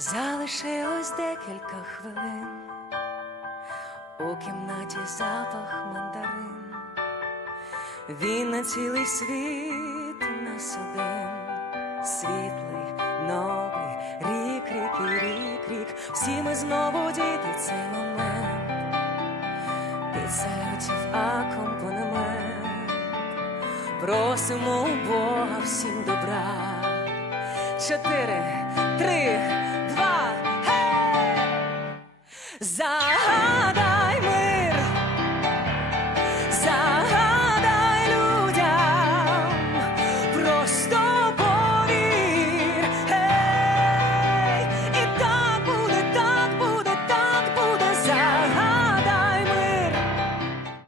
Залишилось декілька хвилин, у кімнаті запах мандарин, він на цілий світ нас один, світлий, новий рік, рік і рік, рік. Всі ми знову діти цей момент, під салютів акомпанемент, просимо у Бога всім добра. Чотири, за